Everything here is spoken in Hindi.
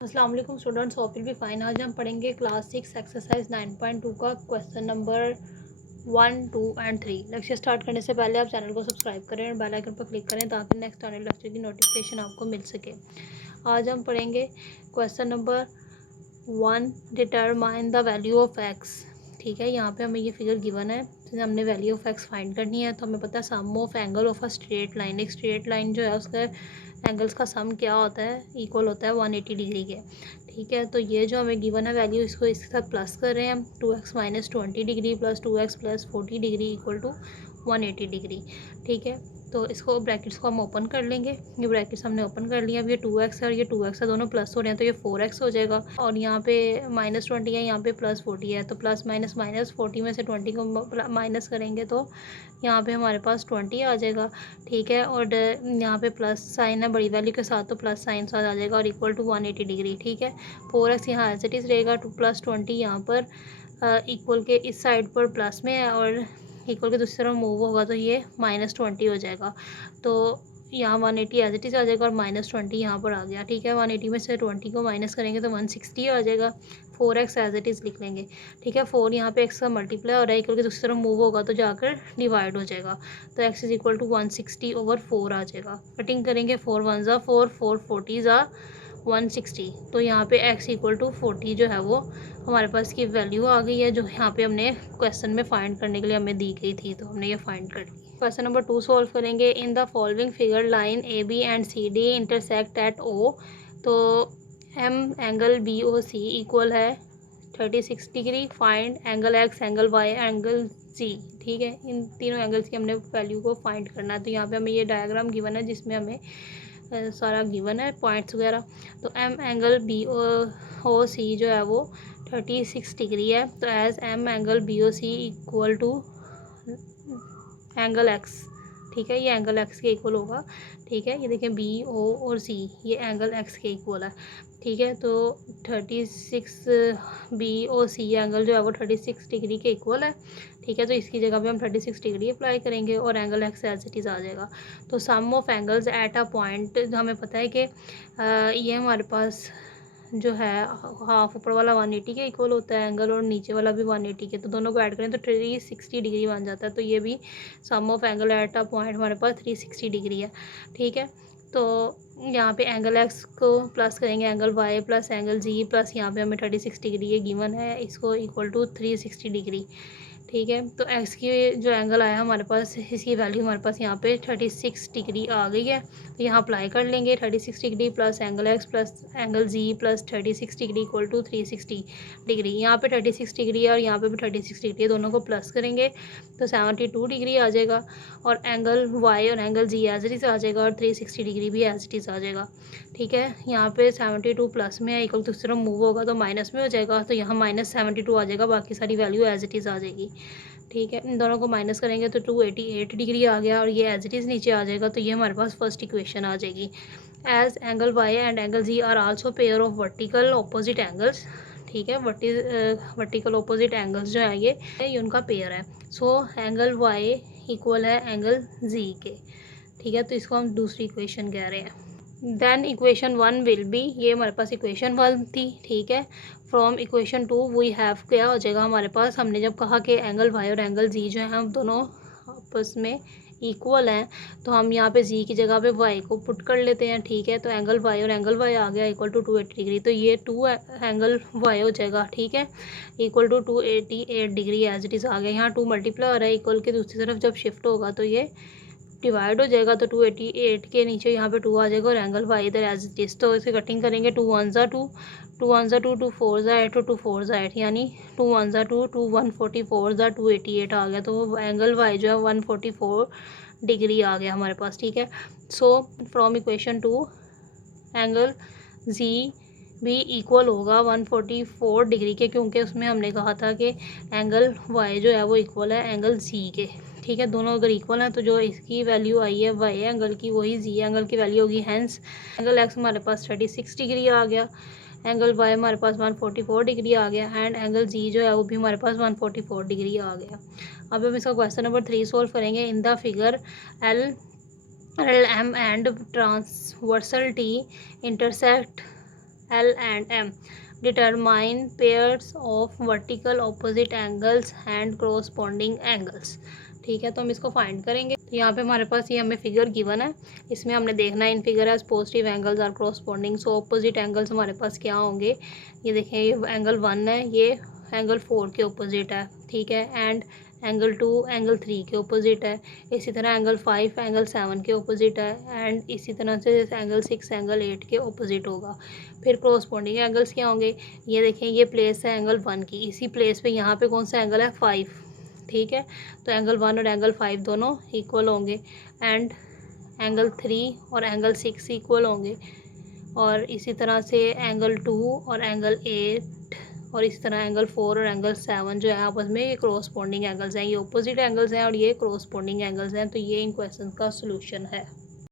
अस्सलाम वालेकुम students, hope will be fine. आज हम पढ़ेंगे क्लास 6 एक्सरसाइज 9.2 का question number 1, 2 and 3। Lecture start करने से पहले आप चैनल को सब्सक्राइब करें और बेल आइकन पर क्लिक करें ताकि नेक्स्ट आने लेक्चर की नोटिफिकेशन आपको मिल सके। आज हम पढ़ेंगे question number 1, determine the value of x. ठीक है, यहाँ पे हमें ये फिगर गिवन है, जैसे हमने वैल्यू ऑफ एक्स फाइंड करनी है। तो हमें पता है sum of angle of a straight line. एक स्ट्रेट लाइन जो है उसका एंगल्स का सम क्या होता है, इक्वल होता है 180 डिग्री के। ठीक है, तो ये जो हमें गिवन है वैल्यू, इसको इसके साथ प्लस कर रहे हैं हम। 2x minus 20 degree plus 2x plus 40 degree equal to 180 degree. ठीक है, तो इसको ब्रैकेट्स को हम ओपन कर लेंगे। ये ब्रैकेट्स हमने ओपन कर लिया। अब ये 2x है और ये 2x है, दोनों प्लस हो रहे हैं तो ये 4x हो जाएगा। और यहाँ पे -20 है, यहाँ पे +40 है, तो प्लस माइनस माइनस 40 में से 20 को माइनस करेंगे तो यहाँ पे हमारे पास 20 आ जाएगा। ठीक है, और यहाँ पे प्लस साइन है बड़ी वैल्यू के साथ, तो प्लस साइन साथ आ जाएगा और इक्वल टू 180 डिग्री। ठीक है, 4x यहाँ एज इट इज़ रहेगा, प्लस 20 यहाँ पर इक्वल के इस साइड पर प्लस में है और इक्वल के दूसरी तरफ मूव होगा तो ये -20 हो जाएगा। तो यहाँ 180 एज इट इज़ आ जाएगा और -20 यहाँ पर आ गया। ठीक है, 180 में से 20 को माइनस करेंगे तो 160 आ जाएगा। 4x एज इट इज़ लिख लेंगे। ठीक है, 4 यहाँ पे x का मल्टीप्लाई हो रहा है, इक्वल के दूसरी तरफ मूव होगा तो जाकर डिवाइड हो जाएगा। तो x इज इक्वल टू 160/4 आ जाएगा। कटिंग करेंगे, 4 1 ज़ा 4, 4 40 ज़ा 160। तो यहाँ पे x इक्वल टू 40 जो है वो हमारे पास की वैल्यू आ गई है, जो यहाँ पे हमने क्वेश्चन में फाइंड करने के लिए हमें दी गई थी, तो हमने ये फाइंड कर ली। क्वेश्चन नंबर 2 सॉल्व करेंगे। In the following figure line A B and C D intersect at O. तो M angle B O C equal है 36 degree. Find angle X, angle Y, angle Z. ठीक है, इन तीनों एंगल्स की हमने वैल्यू को फाइंड करना है। तो यहाँ पे हमें ये डायग्राम गिवन है जिसमें हमें सारा गिवन है पॉइंट्स वगैरह। तो M angle B O C जो है वो 36 डिग्री है। तो as M angle B O C equal to angle X. ठीक है, ये एंगल एक्स के इक्वल होगा। ठीक है, ये देखें बी ओ और सी, ये एंगल एक्स के इक्वल है। ठीक है, तो 36 बी ओ सी एंगल जो है वो 36 डिग्री के इक्वल है। ठीक है, तो इसकी जगह पे हम 36 डिग्री अप्लाई करेंगे और angle X as it is आ जाएगा। तो sum of angles at a point, हमें पता है कि ये हमारे पास जो है हाफ ऊपर वाला 180 के इक्वल होता है एंगल, और नीचे वाला भी 180 के, तो दोनों को ऐड करें तो 360 डिग्री बन जाता है। तो ये भी sum of angle at a point हमारे पास 360 डिग्री है। ठीक है, तो यहाँ पे एंगल एक्स को प्लस करेंगे, angle Y plus angle z plus यहाँ पे हमें 36 डिग्री ये गिवन है, इसको इक्वल टू 360 डिग्री। ठीक है, तो एक्स की जो एंगल आया हमारे पास, इसकी वैल्यू हमारे पास यहाँ पे 36 डिग्री आ गई है। तो यहाँ अप्लाई कर लेंगे 36 degree plus angle X plus angle z plus 36 degree equal to 360 degree. यहाँ पे 36 डिग्री है और यहाँ पे भी 36 डिग्री है, दोनों को प्लस करेंगे तो 72 डिग्री आ जाएगा। और एंगल वाई और angle Z as it is आ जाएगा और 360 डिग्री भी एज इट इज़ आ जाएगा। ठीक है, यहाँ पे 72 प्लस में है, इक्वल दूसरी तरफ मूव होगा तो माइनस में हो जाएगा, तो यहाँ -72 आ जाएगा, बाकी सारी वैल्यू एज इट इज़ आ जाएगी। ठीक है, इन दोनों को माइनस करेंगे तो 288 डिग्री आ गया और ये एज इट इज़ नीचे आ जाएगा। तो ये हमारे पास फर्स्ट इक्वेशन आ जाएगी। As angle Y and angle z are also pair of vertical opposite angles. ठीक है, वर्टिकल ऑपोजिट एंगल्स जो है ये उनका पेयर है। सो एंगल वाई इक्वल है एंगल जी के। ठीक है, तो इसको हम दूसरी इक्वेशन कह रहे हैं। देन इक्वेशन 1 विल बी, ये हमारे पास इक्वेशन 1 थी। ठीक है, फ्रॉम इक्वेशन 2 वी हैव, क्या हो जाएगा हमारे पास, हमने जब कहा कि एंगल वाई और एंगल जी जो है हम दोनों आपस में इक्वल हैं, तो हम यहाँ पे जी की जगह पे वाई को पुट कर लेते हैं। ठीक है, तो एंगल वाई और एंगल वाई आ गया इक्वल टू 280 डिग्री, तो ये 2 एंगल वाई हो जाएगा। ठीक है, equal to 288 degree as it is आ गया। यहाँ 2 मल्टीप्लाई हो रहा है, इक्वल के दूसरी तरफ जब शिफ्ट होगा तो ये डिवाइड हो जाएगा, तो 288 के नीचे यहाँ पे 2 आ जाएगा और एंगल वाई इधर एज इट इज़। तो इसे कटिंग करेंगे, 2 1 ज़ा 2, 2 1 ज़ा 2, 2 4 ज़ा 8 और 2 4 ज़ा 8, यानी 2 1 ज़ा 2, 2 144 ज़ा 288 आ गया। तो एंगल वाई जो है 144 डिग्री आ गया हमारे पास। ठीक है, so from equation 2 angle G भी इक्वल होगा 144 डिग्री के, क्योंकि उसमें हमने कहा था कि एंगल वाई जो है वो इक्वल है एंगल जी के। ठीक है, दोनों अगर इक्वल हैं तो जो इसकी वैल्यू आई है वाई एंगल की, वही जी एंगल की वैल्यू होगी। हैंस एंगल एक्स हमारे पास 36 डिग्री आ गया, एंगल वाई हमारे पास 144 डिग्री आ गया, एंड एंगल जी जो है वो भी हमारे पास 144 डिग्री आ गया। अब हम इसका क्वेश्चन नंबर 3 सोल्व करेंगे। In the figure L M and transversal T intersect L and M. Determine pairs of vertical opposite angles and corresponding angles. ठीक है, तो हम इसको फाइंड करेंगे। तो यहाँ पे हमारे पास ये हमें फिगर गिवन है, इसमें हमने देखना है in figure as positive angles are corresponding। So opposite angles हमारे पास क्या होंगे, ये देखें, ये एंगल 1 है, ये एंगल 4 के अपोजिट है, ठीक है, एंड एंगल 2 एंगल 3 के अपोजिट है। इसी तरह एंगल 5 एंगल 7 के अपोजिट है, एंड इसी तरह से एंगल 6 एंगल 8 के अपोजिट होगा। फिर कोरस्पॉन्डिंग एंगल्स क्या होंगे, ये देखें, ये प्लेस है एंगल 1 की, इसी प्लेस पे यहाँ पे कौन सा एंगल है, 5, ठीक है। तो एंगल 1 और एंगल 5 दोनों इक्वल होंगे, एंड एंगल 3 और एंगल 6 इक्वल होंगे, और इसी तरह से एंगल 2 और एंगल 8, और इसी तरह एंगल 4 और एंगल 7 जो है आपस में ये क्रॉसपॉन्डिंग एंगल्स हैं, ये ऑपोजिट एंगल्स हैं और ये क्रॉसपॉन्डिंग एंगल्स हैं। तो ये इन क्वेश्चन का सोल्यूशन है।